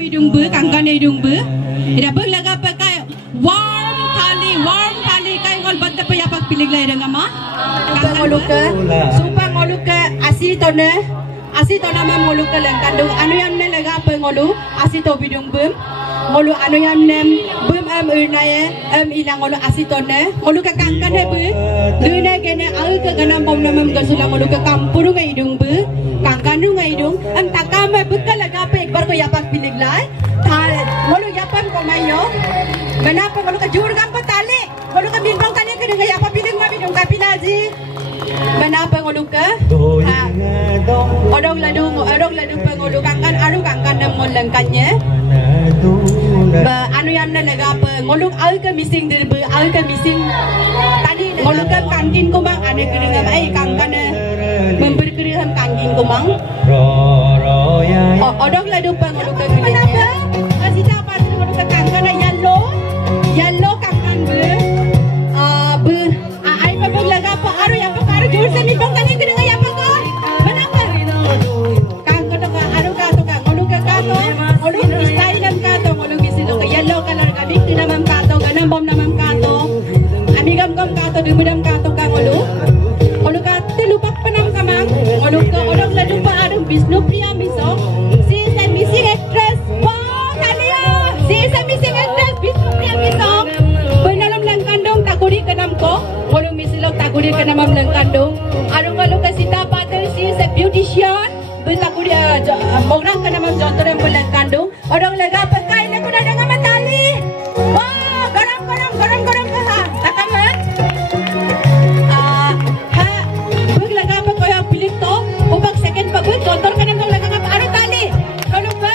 hidung be, kangkan hidung be. Ida berlaga pakai warm tali kai ngol banta pa yapak pilig lai dengan ma. Kangkan ngoluka, supa ngoluka asi tona ma ngoluka lang kandung anu yang ne laga pa ngolu asi to hidung be. Ngolu anu yang nem bum urnaye ilang ngolu asi tona ngolu ka kangkan he be. Luna gene al ka ganam bom namam ka sula ngolu ka kampuru ngai hidung be. Kangkan ngai hidung takame bekal laga pa ekbar ko yapak pilig lai. Ngolu yapan ko mayo. Kenapa ngolu ka jur gampa tali? Ngolu ka binbang tali ka dengan yapak pilig ma bidung ka pilaji. Kenapa ngolu ka? Odong ladu pengolu kangkan aru kangkan nam ngolengkannya. Anu yang na lega apa ngolu al ka missing dari al ka missing tadi ngolu ka kangkin kumang ane keringan kangkan memberi keringan kangkin kumang. Odong ladu pengolu ka kenapa? Kasih apa ngolu ka kangkan yellow kangkan ai pa lega apa aru yang pa aru jur se mi bang tanya keringan ya pa ko. Kenapa? Kangkan ka aru ka to ka ngolu ka ngolu style nam ka to ngolu gisilo ka yellow color ka big namam ka to ganam bom namam ka to amigam gam ka to dumudam ka to ka ngolu ka tilupak panam kamang ngolu ka odong ladu pa aru Vishnu Priya miso she is a missing actress. Wow Talia, she is a missing actress Vishnu Priya miso benalam lang kandung takuri kanam ko ngolu misilok takuri kanamam lang kandung aru ngolu ka Sita Patel she is a beautician bertakuri mograng kanamam jontor yang belang kandung odong lega pakai na kuda dengan matali. Wow garam ka takama lega pa ko ya pilik to ubak second pa ko jontor kanam lega ka aru tali kalau ba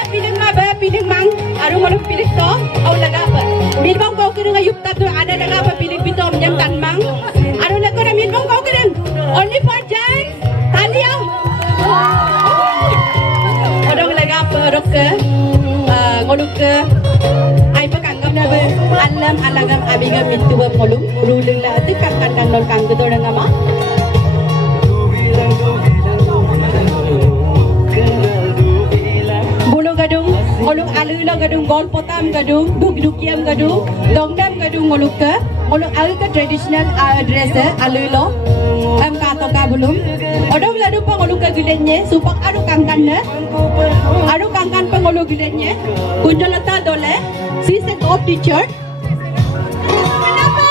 piling mang aru ngolu pilik to au lega pa milbang ko kira yup ta to ada lega pa pilik bitom jam tan mang aru lega na milbang ko kira only for gents tali au odong lega pa rokke ngoluk ai pa kanggam na be alam alagam abigam mintu ba ngoluk rulung la ati kangkan nang nol kang to nang ama bulu gadung ngoluk alula gadung gol potam gadung dukiam gadung dongdam gadung ngoluk al ka traditional dress alulo ka to ka bulum odong ladu pa ngoluk ka gilenye supak aru kangkan pa ngoluk gilenye kunjolata dole she is a top teacher. Kenapa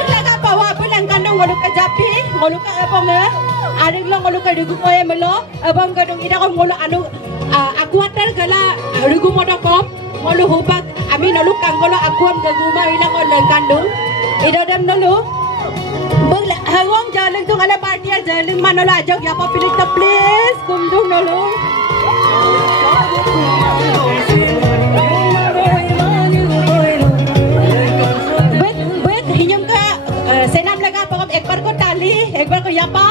ulaga pa wa bulan kandung ngoluk ka japi ngoluk ka apong aring lo ngoluk ka dugu moye melo abang gadung ida ko ngoluk anu akuatar gala rugu modokom ngoluk hubak ami noluk kang ngoluk akuam gaguma ilang ngoluk kandung ida dam nolu hawang jalan tu ala party jalan mana lo ajak ya pa pilik ta please kumdung nolu bet hinyam ka senam laga pa ekbar ko tali ekbar ko ya pa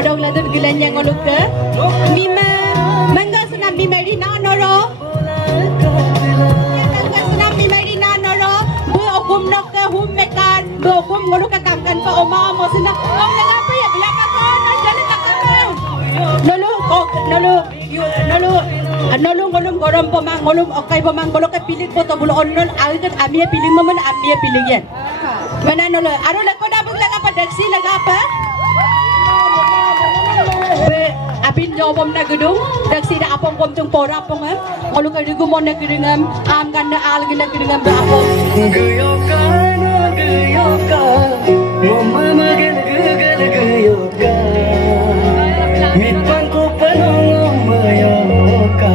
odong ladun gilanya ngoluk ke mima mangga sunam mi meri na noro hum mekan bokum ngolu ka kangkan pa oma mo sina om laga pa ya ka ko nandiyan ka nolu ngolum gorom pa mang ngolum okay pa mang ngolu ka pilit po to bulo onol algat amia piling mo man amia piling yan mana nolu aro la ko da laga pa daksi laga pa apin jobom na gedung daksi da apong kom tung pora pong ngolu ka digumon na gedungam am kan na al gina gedungam ba apong Geyoka, mama gen geyoka, mitpang ko panong mayoka.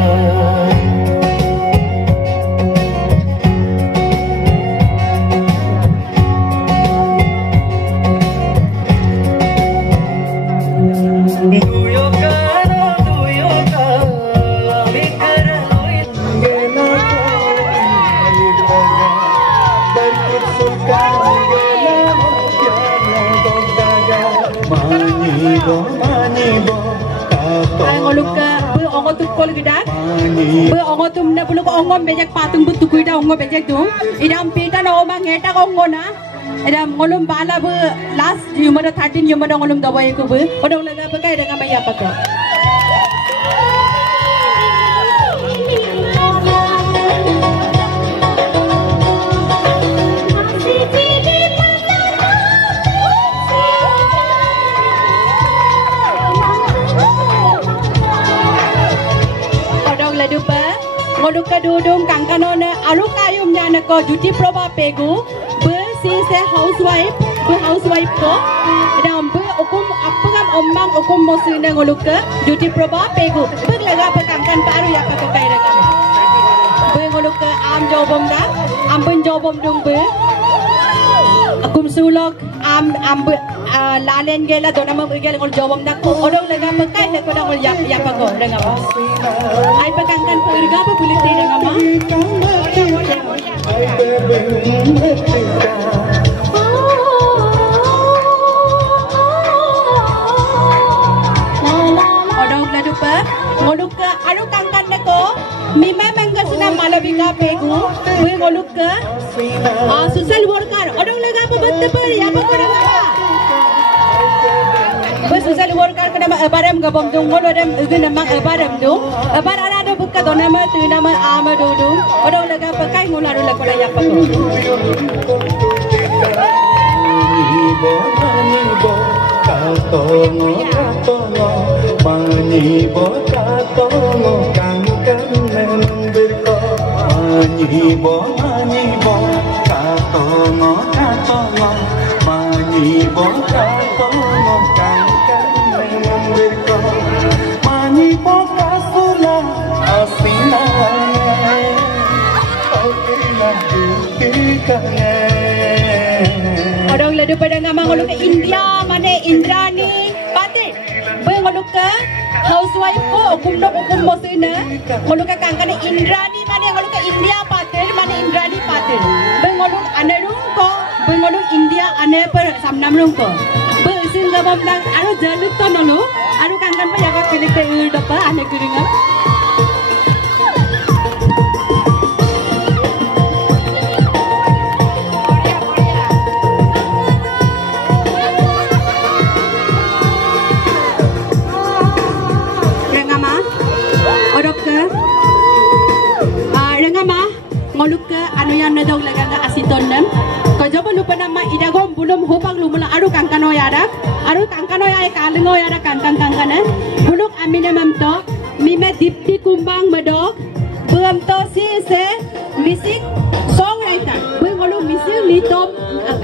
Ay ngoluk ka bu ongo tu kol gidak bu ongo tum na bulu ko ongo bejak patung bu tukui da ongo bejak tum idam pita na omang ngeta ko ongo na idam ngolum bala bu last yumada 13 yumada ngolum dabai ko bu odong laga pakai dengan maya pakai ngolu ke dudung kangkanone alu kayum nyana ko duty proba pegu si se housewife ko dam be ukum apangam omang ukum mosina ngolu ke duty proba pegu beglaga pekangkan paru ya pakai ragama be ngolu ke am jobom da am ben jobom dung be akum sulok am be lalen gela donama begel ngol jobom da ko odong laga pakai da ko ngol ya pago ragama ai pekangkan perga apa boleh te ragama ngoluk ke alu kangkan nako mima mangga suna malabika pegu we ngoluk ke social worker odong lega apa batte par ya apa kodang apa we social worker kana abaram gabom dung ngolodem ugena mang abaram dung abarara do bukka donama tu nama amadu dung odong lega pakai ngularu la koda ya apa Manibo katongo kangkan membirko Manibo katongo Manibo katongo kangkan membirko Manibo kasula asina Okina dikikane Orang ladu pada nama ngoluk ke India mana Indrani Patil ngoluk ke housewife ko ukum mosina ngoluk ke kangkane Indrani mana ngoluk ke India Patil mana Indrani Patil ngoluk anarung ko ngoluk India ane per samnam rung ko isin gabam lang aro jaluk to nolu aro kangkan pa yaga kelite ul dopa ane kuringa ngoluk ke anu yang nadong laga asiton dem ko jobo lupa nama idagom bulum hopang lumula aru kangkano yara aru kangkano ya kalingo yara kangkane buluk amine mamto mime dipti kumbang medok belum to si se missing songwriter we ngoluk missing litom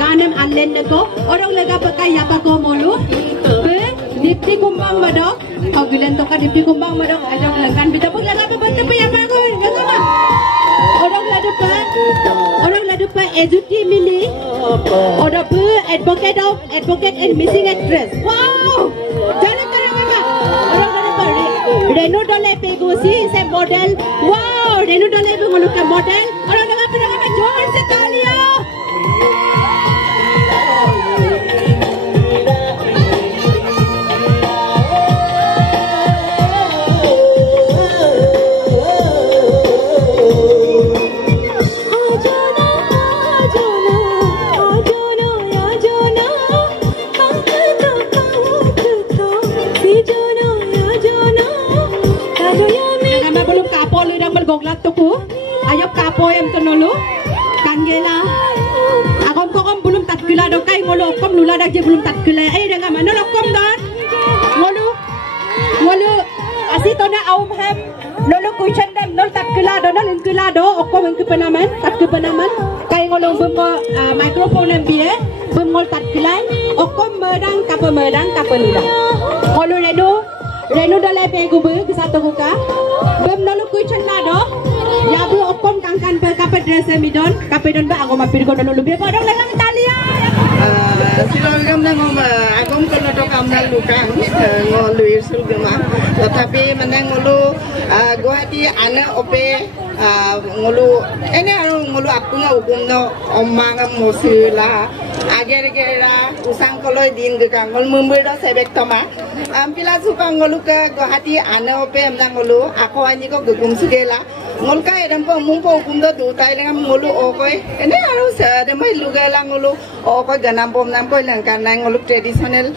ganem anlen deko orang laga pakai apa ko molu be dipti kumbang medok agulen to ka dipti kumbang medok ajong lengan bita pun laga apa bata pa yama ko ngama orang ladu pa eduti mili orang ber advocate and missing actress wow jangan kerana apa orang ladu pa Renu Dole pegusi se model wow Renu Dole mengulukan model orang dengan apa jual setalia goglat tuku ayop kapo yang tenolu kangela akom kokom belum tatkila do kai ngolo kom lula dak je belum tatkila dengan mana lokom dan ngolu asitona aum hem nolu kuchan dem nol tatkila do nol inkila do okom engke penaman kai ngolo bembo mikrofon em bie bemol tatkila okom medang kapelula ngolu Renu Dole pegu be ke satu buka bem nolu kuchan lado ya bu okom kangkan pe kape dress midon kape don ba agom apir ko nolu be podong lengan Italia silogam na ngom agom kono to kamna lukang ngolu irsul gema tetapi meneng ngolu Guwahati ana ope ngolu ene aru ngolu apunga ukumno ommanga mosila agera usang koloi din ge kangol mumbedo sebek toma ampila suka ngolu ke Guwahati ana ope amna ngolu ako ani ko gugum sugela ngolka edam po mumpo ukumdo dutai dengan ngolu okoi ene aru sa demai lugala ngolu okoi ganam bom nam ko langkan nang ngolu traditional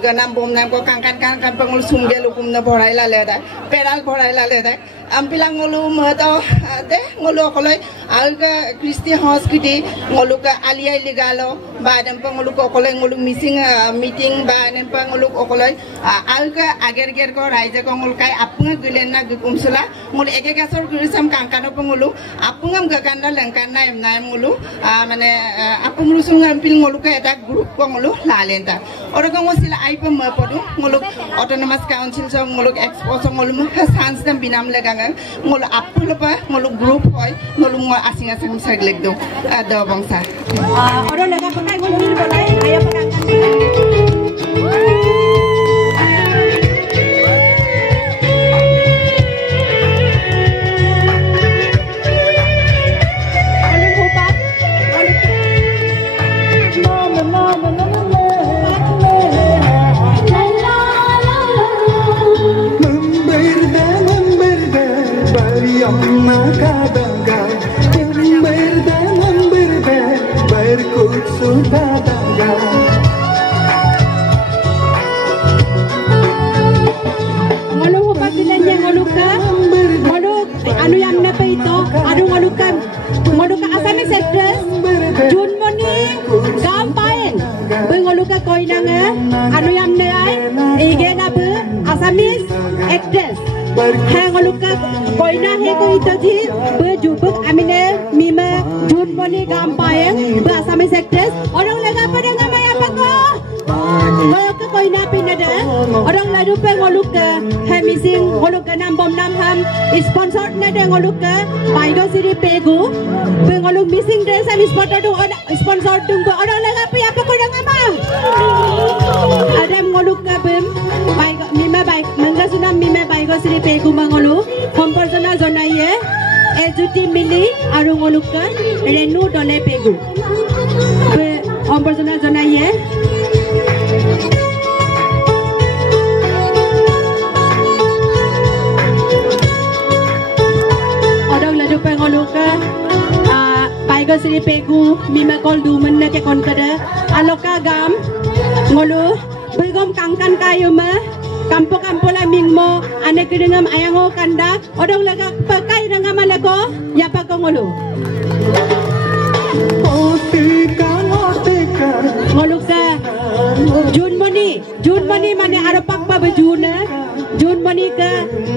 ganam bom nam ko kangkan pangul sumgel ukumno borai la leda peral borai la leda ampilang ngolu moto de ngolu koloi alga Kristi Hospital ngoluka aliai ligalo ba nampa ngoluka okolai ngoluk meeting ba nampa ngoluk okolai alga ager ko raija ko ngolkai apunga gulena gukumsula ngol ege gasor gurisam kankano pengulu apungam gakanda lengkana emna ngolu mane apung rusung ngampil ngoluka eta grup ko ngolu lalenta ora ko ngosila aipa mapodu ngoluk autonomous council so ngoluk expo so ngolum sans dam binam leganga ngol apulpa ngoluk group hoy ngolum ngol asing-asing saglek do ada bangsa orang lega pakai ngulur boleh ayo perangkan Hangoluka koina he ko itaji bejubuk amine mima junmoni gampayeng bahasa actress orang lega pada ngamai apa ko ko koina pinada orang ladu pe ngoluka hamising ngoluka nambom nam ham sponsor nade ngoluka paido siri pegu pe ngoluk missing dress ham sponsor dung orang lega pe apa ko ngama ada ngoluka bem paigo mima baik mengasuna mima paigo siri pegu mangolu komporsona zonaiye ejuti mili aru ngoluka renu dole pegu pe komporsona zonaiye odong ladu pe ngoluka paigo siri pegu mima kol du menna ke kon kada aloka gam ngolu begom kangkan kayuma kampo la mingmo ane kedengam ayango kanda odong laga pakai dengan malako ya pakongolu ngoluka junmoni mane arapak pa bejuna junmoni ka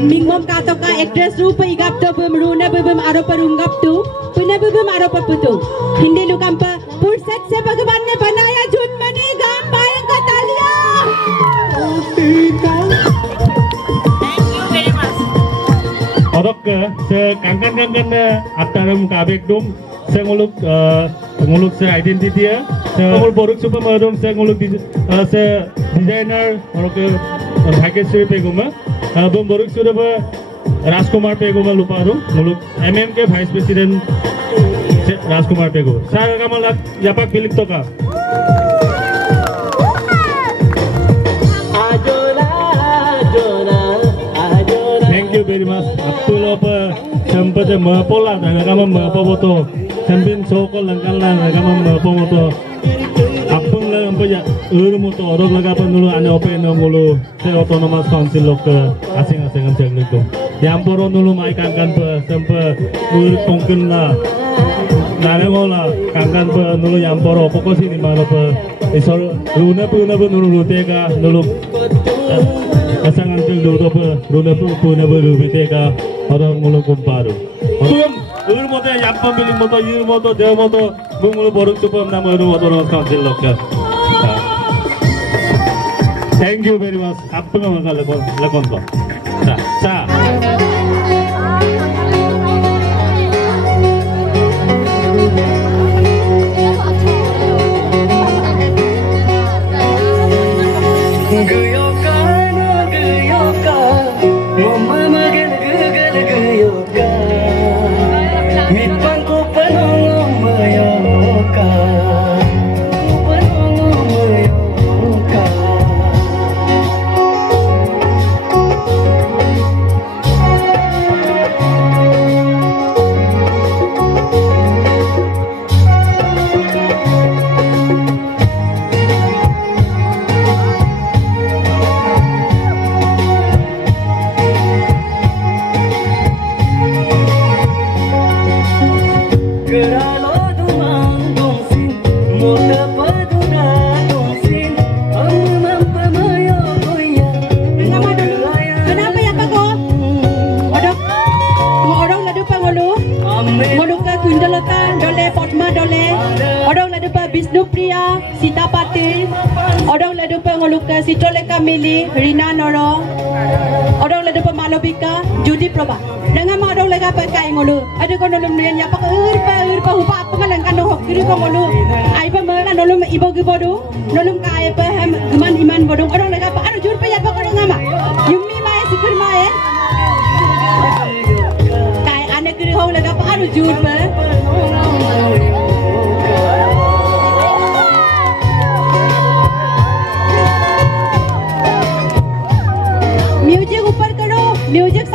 mingmom katoka actress rupa igap to bemruna bebem aroparungap tu puna bebem aropaputu hindi lukampa purset se bhagwan ne banaya junmoni gampay katalia. Odok se kangkan ataram kabek dum se nguluk se identity se ngul boruk super madum se nguluk se designer nguluk bhageshwari peguma bom boruk sudah Rajkumar peguma luparu nguluk MMK vice president Rajkumar pegu saya kamalak yapak bilik toka very much appulo pa sampade mapola nagama mapoboto sambin sokol langkalla nagama mapoboto appun la ampaya urmoto orog lagapan dulu ane open mulu se autonomous council lok asing-asing jagli to yamporo dulu mai kangkan pa sampa ur tongkin na naremola kangkan pa dulu yamporo pokosi ni mana pa isor runa dulu rutega dulu asangan dulu apa runa puna baru biteka orang mulu kumparu ur moto yappa biling moto yur moto dev moto mulu boruk supam nama ur moto orang council lokka thank you very much appu nama lakon to sa ke Citroleka Mili, Rina Noro, orang lada pemalobika, Judi Proba. Dengan mak orang lega pakai ngulu, ada kono lumrian ya pakai urpa hupa apa kan kan doh kiri kau ngulu, ai pemana nolom ibu gibodu, nolom kai apa geman iman bodong orang lega apa, ada jurpa ya pakai orang ama, yumi mai sikir mai, kai anak kiri kau lega apa ada jurpa. Music ऊपर करो म्यूजिक